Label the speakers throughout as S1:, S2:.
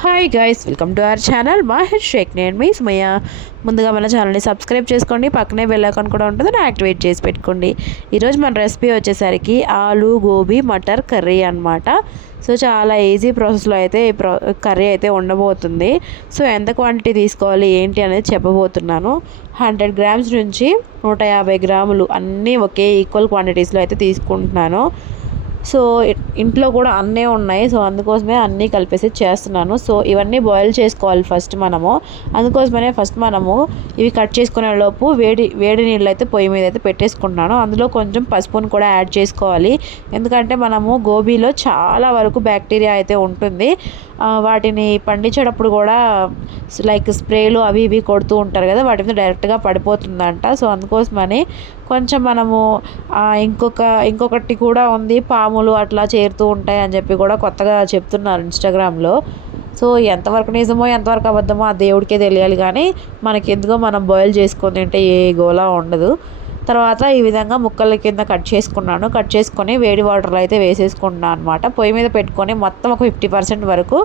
S1: Hi guys welcome to our channel Mahesh Shaik నేను మీ Sumayya ముందుగా మన ఛానల్ని సబ్స్క్రైబ్ చేసుకోండి. పక్కనే వెళ్ళాకని కూడా ఉంటుంది. యాక్టివేట్ చేసి పెట్టుకోండి. ఈరోజు మన రెసిపీ వచ్చేసరికి ఆలు గోబీ మటర్ కర్రీ అనమాట సో చాలా ఈజీ ప్రాసెస్లో అయితే ఈ కర్రీ అయితే ఉండబోతుంది సో ఎంత క్వాంటిటీ తీసుకోవాలి ఏంటి అనేది చెప్పబోతున్నాను. హండ్రెడ్ గ్రామ్స్ నుంచి నూట యాభై గ్రాములు అన్నీ ఒకే ఈక్వల్ క్వాంటిటీస్లో అయితే తీసుకుంటున్నాను. సో ఇంట్లో కూడా అన్నీ ఉన్నాయి. సో అందుకోసమే అన్నీ కలిపేసి చేస్తున్నాను. సో ఇవన్నీ బాయిల్ చేసుకోవాలి ఫస్ట్ మనము. అందుకోసమనే ఫస్ట్ మనము ఇవి కట్ చేసుకునే లోపు వేడి వేడి నీళ్ళు అయితే పొయ్యి మీద అయితే పెట్టేసుకుంటున్నాను. అందులో కొంచెం పసుపును కూడా యాడ్ చేసుకోవాలి. ఎందుకంటే మనము గోబీలో చాలా వరకు బ్యాక్టీరియా అయితే ఉంటుంది. వాటిని పండించేటప్పుడు కూడా లైక్ స్ప్రేలు అవి ఇవి కొడుతూ ఉంటారు కదా వాటి మీద డైరెక్ట్గా పడిపోతుందంట. సో అందుకోసమని కొంచెం మనము ఇంకొక ఇంకొకటి కూడా ఉంది. పాము పాములు అట్లా చేరుతూ ఉంటాయి అని చెప్పి కూడా కొత్తగా చెప్తున్నారు ఇన్స్టాగ్రామ్లో. సో ఎంతవరకు నిజమో ఎంతవరకు అబద్ధమో ఆ దేవుడికే తెలియాలి కానీ మనకి ఎందుకో మనం బాయిల్ చేసుకొని తింటే ఏ గోలా ఉండదు. తర్వాత ఈ విధంగా ముక్కల కింద కట్ చేసుకున్నాను. కట్ చేసుకొని వేడి వాటర్లో అయితే వేసేసుకుంటున్నాను అనమాట పొయ్యి మీద పెట్టుకొని మొత్తం ఒక ఫిఫ్టీ పర్సెంట్ వరకు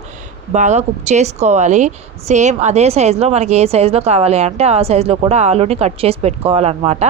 S1: బాగా కుక్ చేసుకోవాలి. సేమ్ అదే సైజులో మనకి ఏ సైజులో కావాలి అంటే ఆ సైజులో కూడా ఆలుని కట్ చేసి పెట్టుకోవాలన్నమాట.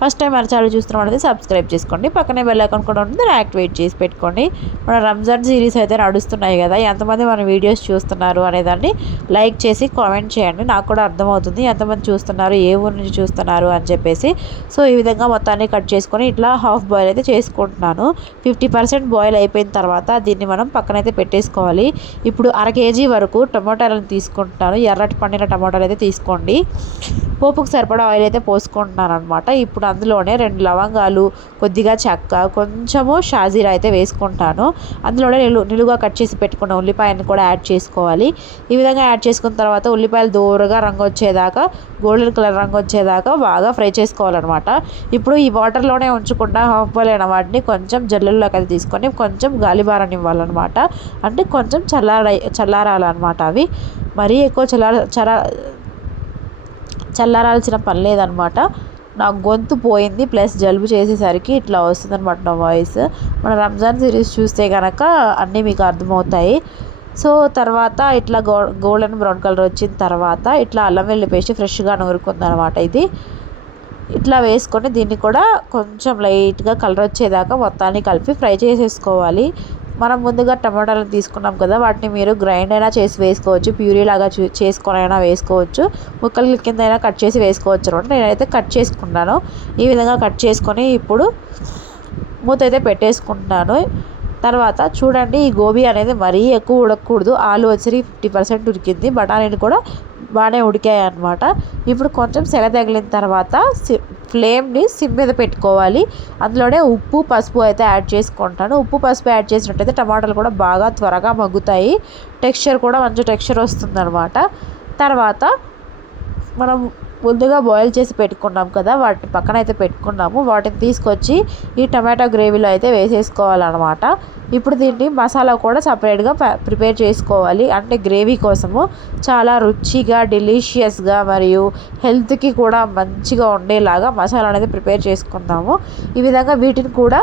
S1: ఫస్ట్ టైం మన ఛానల్ చూస్తున్నాం అనేది సబ్స్క్రైబ్ చేసుకోండి. పక్కనే బెల్ అకౌంట్ కూడా ఉంటుంది. దాన్ని యాక్టివేట్ చేసి పెట్టుకోండి. మన రంజాన్ సిరీస్ అయితే నడుస్తున్నాయి కదా ఎంతమంది మన వీడియోస్ చూస్తున్నారు అనేదాన్ని లైక్ చేసి కామెంట్ చేయండి. నాకు కూడా అర్థమవుతుంది. ఎంతమంది చూస్తున్నారు ఏ ఊరు నుంచి చూస్తున్నారు అని చెప్పేసి. సో ఈ విధంగా మొత్తాన్ని కట్ చేసుకొని ఇట్లా హాఫ్ బాయిల్ అయితే చేసుకుంటున్నాను. ఫిఫ్టీ పర్సెంట్ బాయిల్ అయిపోయిన తర్వాత దీన్ని మనం పక్కనైతే పెట్టేసుకోవాలి. ఇప్పుడు అర కేజీ వరకు టమోటాలను తీసుకుంటున్నాను. ఎర్రటి పండిన టమోటాలు అయితే తీసుకోండి. పోపుకు సరిపడా ఆయిల్ అయితే పోసుకుంటున్నాను అనమాట ఇప్పుడు అందులోనే రెండు లవంగాలు కొద్దిగా చెక్క కొంచెము షాజీరా అయితే వేసుకుంటాను. అందులోనే నిలు నిలుగా కట్ చేసి పెట్టుకున్న ఉల్లిపాయను కూడా యాడ్ చేసుకోవాలి. ఈ విధంగా యాడ్ చేసుకున్న తర్వాత ఉల్లిపాయలు దూరగా రంగు వచ్చేదాకా గోల్డెన్ కలర్ రంగు వచ్చేదాకా బాగా ఫ్రై చేసుకోవాలన్నమాట. ఇప్పుడు ఈ వాటర్లోనే ఉంచకుండా హాఫ్ బాయిల్ అయిన వాటిని కొంచెం జల్లెల్లోకి అయితే తీసుకొని కొంచెం గాలిబారని ఇవ్వాలన్నమాట అంటే కొంచెం చల్లార చల్లారాలన్నమాట అవి. మరీ ఎక్కువ చల్లార చల్ల చల్లారాల్సిన పని లేదనమాట నా గొంతు పోయింది ప్లస్ జలుబు చేసేసరికి ఇట్లా వస్తుందన్నమాట నా వాయిస్. మన రంజాన్ సిరీస్ చూస్తే కనుక అన్నీ మీకు అర్థమవుతాయి. సో తర్వాత ఇట్లా గో గోల్డెన్ బ్రౌన్ కలర్ వచ్చిన తర్వాత ఇట్లా అల్లం వెల్లి పేస్ట్ ఫ్రెష్గా నూరుకుందనమాట ఇది. ఇట్లా వేసుకొని దీన్ని కూడా కొంచెం లైట్గా కలర్ వచ్చేదాకా మొత్తాన్ని కలిపి ఫ్రై చేసేసుకోవాలి. మనం ముందుగా టమాటాలు తీసుకున్నాం కదా వాటిని మీరు గ్రైండ్ అయినా చేసి వేసుకోవచ్చు ప్యూరీ లాగా చేసుకొని అయినా వేసుకోవచ్చు ముక్కలు కింద అయినా కట్ చేసి వేసుకోవచ్చు అనమాట. నేనైతే కట్ చేసుకున్నాను. ఈ విధంగా కట్ చేసుకొని ఇప్పుడు మూత అయితే పెట్టేసుకుంటున్నాను తర్వాత చూడండి ఈ గోబీ అనేది మరీ ఎక్కువ ఉడకకూడదు. ఆలు వచ్చి ఫిఫ్టీ పర్సెంట్ ఉడికింది. బఠానీని కూడా బాగానే ఉడికాయి అనమాట ఇప్పుడు కొంచెం సెల తగిలిన తర్వాత ఫ్లేమ్ని సిమ్ మీద పెట్టుకోవాలి. అందులోనే ఉప్పు పసుపు అయితే యాడ్ చేసుకుంటాను. ఉప్పు పసుపు యాడ్ చేసినట్టయితే టమాటాలు కూడా బాగా త్వరగా మగ్గుతాయి. టెక్స్చర్ కూడా మంచి టెక్స్చర్ వస్తుందన్నమాట. తర్వాత మనం ముందుగా బాయిల్ చేసి పెట్టుకున్నాం కదా వాటి పక్కన అయితే పెట్టుకున్నాము. వాటిని తీసుకొచ్చి ఈ టమాటా గ్రేవీలో అయితే వేసేసుకోవాలన్నమాట. ఇప్పుడు దీన్ని మసాలా కూడా సపరేట్గా ప్రిపేర్ చేసుకోవాలి. అంటే గ్రేవీ కోసము. చాలా రుచిగా డెలీషియస్గా మరియు హెల్త్కి కూడా మంచిగా ఉండేలాగా మసాలా అనేది ప్రిపేర్ చేసుకుందాము. ఈ విధంగా వీటిని కూడా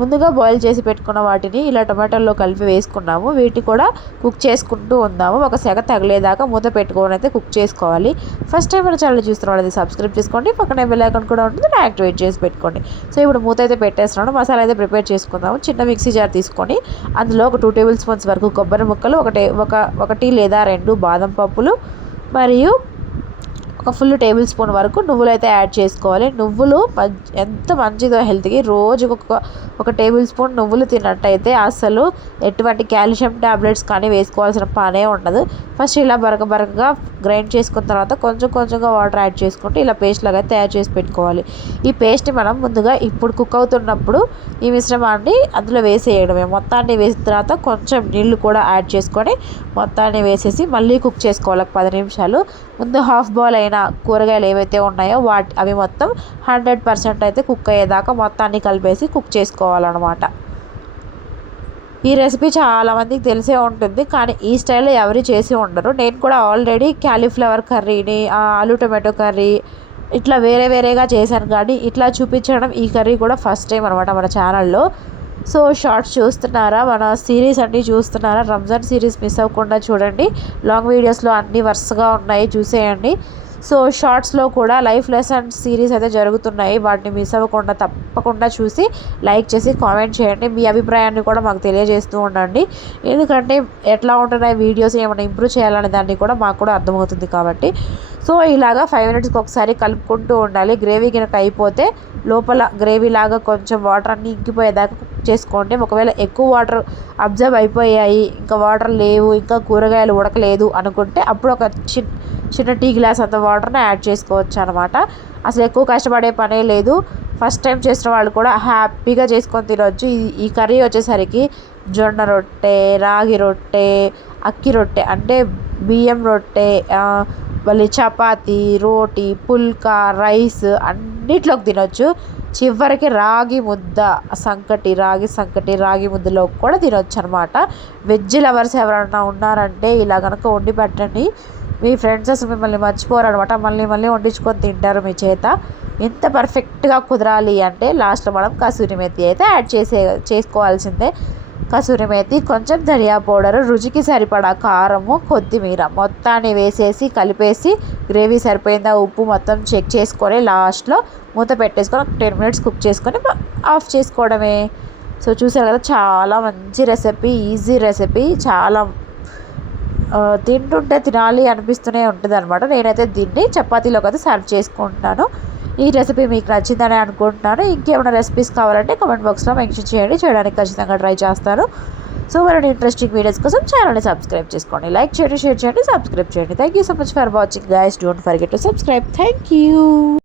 S1: ముందుగా బాయిల్ చేసి పెట్టుకున్న వాటిని ఇలా టమాటాల్లో కలిపి వేసుకున్నాము. వీటిని కూడా కుక్ చేసుకుంటూ ఉందాము. ఒక సెగ తగిలేదాకా మూత పెట్టుకొని అయితే కుక్ చేసుకోవాలి. ఫస్ట్ టైం మన ఛానల్ చూస్తున్న వాళ్ళది సబ్స్క్రైబ్ చేసుకోండి. పక్కన బెల్ ఐకాన్ కూడా ఉంటుంది. యాక్టివేట్ చేసి పెట్టుకోండి. సో ఇప్పుడు మూత అయితే పెట్టేస్తున్నాను. మసాలా అయితే ప్రిపేర్ చేసుకుందాము. చిన్న మిక్సీ జార్ తీసుకొని అందులో ఒక టూ టేబుల్ స్పూన్స్ వరకు కొబ్బరి ముక్కలు ఒకటి ఒక ఒకటి లేదా రెండు బాదం పప్పులు మరియు ఒక ఫుల్ టేబుల్ స్పూన్ వరకు నువ్వులు అయితే యాడ్ చేసుకోవాలి. నువ్వులు ఎంత మంచిదో హెల్త్కి రోజు ఒక ఒక టేబుల్ స్పూన్ నువ్వులు తిన్నట్టయితే అసలు ఎటువంటి కాల్షియం ట్యాబ్లెట్స్ కానీ వేసుకోవాల్సిన పనే ఉండదు. ఫస్ట్ ఇలా బరక బరకగా గ్రైండ్ చేసుకున్న తర్వాత కొంచెం కొంచెంగా వాటర్ యాడ్ చేసుకుంటూ ఇలా పేస్ట్ లాగా తయారు చేసి పెట్టుకోవాలి. ఈ పేస్ట్ మనం ముందుగా ఇప్పుడు కుక్ అవుతున్నప్పుడు ఈ మిశ్రమాన్ని అందులో వేసేయడమే. మొత్తాన్ని వేసిన తర్వాత కొంచెం నీళ్ళు కూడా యాడ్ చేసుకొని మొత్తాన్ని వేసేసి మళ్ళీ కుక్ చేసుకోవాలి. పది నిమిషాలు. ముందు హాఫ్ బాల్ అయిన కూరగాయలు ఏవైతే ఉన్నాయో వాటి అవి మొత్తం హండ్రెడ్ పర్సెంట్ అయితే కుక్ అయ్యేదాకా మొత్తాన్ని కలిపేసి కుక్ చేసుకోవాలన్నమాట. ఈ రెసిపీ చాలామందికి తెలిసే ఉంటుంది కానీ ఈ స్టైల్లో ఎవరు చేసి ఉండరు. నేను కూడా ఆల్రెడీ క్యాలీఫ్లవర్ కర్రీని ఆలు టొమాటో కర్రీ ఇట్లా వేరే వేరేగా చేశాను కానీ ఇట్లా చూపించడం ఈ కర్రీ కూడా ఫస్ట్ టైం అనమాట మన ఛానల్లో. సో షార్ట్స్ చూస్తున్నారా? మన సిరీస్ అన్నీ చూస్తున్నారా? రంజాన్ సిరీస్ మిస్ అవ్వకుండా చూడండి. లాంగ్ వీడియోస్లో అన్నీ వరుసగా ఉన్నాయి చూసేయండి. సో షార్ట్స్లో కూడా లైఫ్ లెసన్ సిరీస్ అయితే జరుగుతున్నాయి. వాటిని మిస్ అవ్వకుండా తప్పకుండా చూసి లైక్ చేసి కామెంట్ చేయండి. మీ అభిప్రాయాన్ని కూడా మాకు తెలియజేస్తూ ఉండండి. ఎందుకంటే ఎట్లా ఉంటున్నాయి వీడియోస్ ఏమైనా ఇంప్రూవ్ చేయాలనే దాన్ని కూడా మాకు కూడా అర్థమవుతుంది కాబట్టి. సో ఇలాగా ఫైవ్ మినిట్స్కి ఒకసారి కలుపుకుంటూ ఉండాలి. గ్రేవీ కనుక అయిపోతే లోపల గ్రేవీ లాగా కొంచెం వాటర్ అన్నీ ఇంకిపోయేదాకా కుక్ చేసుకోండి. ఒకవేళ ఎక్కువ వాటర్ అబ్జర్వ్ అయిపోయాయి ఇంకా వాటర్ లేవు ఇంకా కూరగాయలు ఉడకలేదు అనుకుంటే అప్పుడు ఒక చిన్న చిన్న టీ గ్లాస్ అంత వాటర్ని యాడ్ చేసుకోవచ్చు అనమాట అసలు ఎక్కువ కష్టపడే పనే లేదు. ఫస్ట్ టైం చేసిన వాళ్ళు కూడా హ్యాపీగా చేసుకొని తినవచ్చు ఈ కర్రీ వచ్చేసరికి జొన్న రొట్టె రాగి రొట్టె అక్కి రొట్టె అంటే బియ్యం రొట్టె మళ్ళీ చపాతి రోటీ పుల్కా రైస్ అన్నిట్లోకి తినొచ్చు. చివరికి రాగి ముద్ద సంకటి రాగి సంకటి రాగి ముద్దలో కూడా తినొచ్చు అనమాట వెజ్ లవర్స్ ఎవరన్నా ఉన్నారంటే ఇలా కనుక వండి పెట్టండి. మీ ఫ్రెండ్స్ అసలు మిమ్మల్ని మర్చిపోరు అనమాట మళ్ళీ మళ్ళీ వండించుకొని తింటారు మీ చేత. ఎంత పర్ఫెక్ట్గా కుదరాలి అంటే లాస్ట్లో మనం కసూరి మెత్తి అయితే యాడ్ చేసే చేసుకోవాల్సిందే. కసూరి మేతి కొంచెం ధనియా పౌడర్ రుచికి సరిపడా కారము కొత్తిమీర మొత్తాన్ని వేసేసి కలిపేసి గ్రేవీ సరిపోయిందా ఉప్పు మొత్తం చెక్ చేసుకొని లాస్ట్లో మూత పెట్టేసుకొని టెన్ మినిట్స్ కుక్ చేసుకొని ఆఫ్ చేసుకోవడమే. సో చూసారు కదా చాలా మంచి రెసిపీ ఈజీ రెసిపీ చాలా తింటుంటే తినాలి అనిపిస్తూనే ఉంటుంది అనమాట నేనైతే దీన్ని చపాతీలోకి అయితే సర్వ్ చేసుకుంటున్నాను ఈ రెసిపీ మీకు నచ్చిందని అనుకుంటున్నాను. ఇంకేమైనా రెసిపీస్ కావాలంటే కామెంట్ బాక్స్లో మెన్షన్ చేయండి. చేయడానికి ఖచ్చితంగా ట్రై చేస్తాను. సో మరిన్ని ఇంట్రెస్టింగ్ వీడియోస్ కోసం ఛానల్ని సబ్స్క్రైబ్ చేసుకోండి. లైక్ చేయండి షేర్ చేయండి సబ్స్క్రైబ్ చేయండి. Thank you so much for watching guys don't forget to subscribe thank you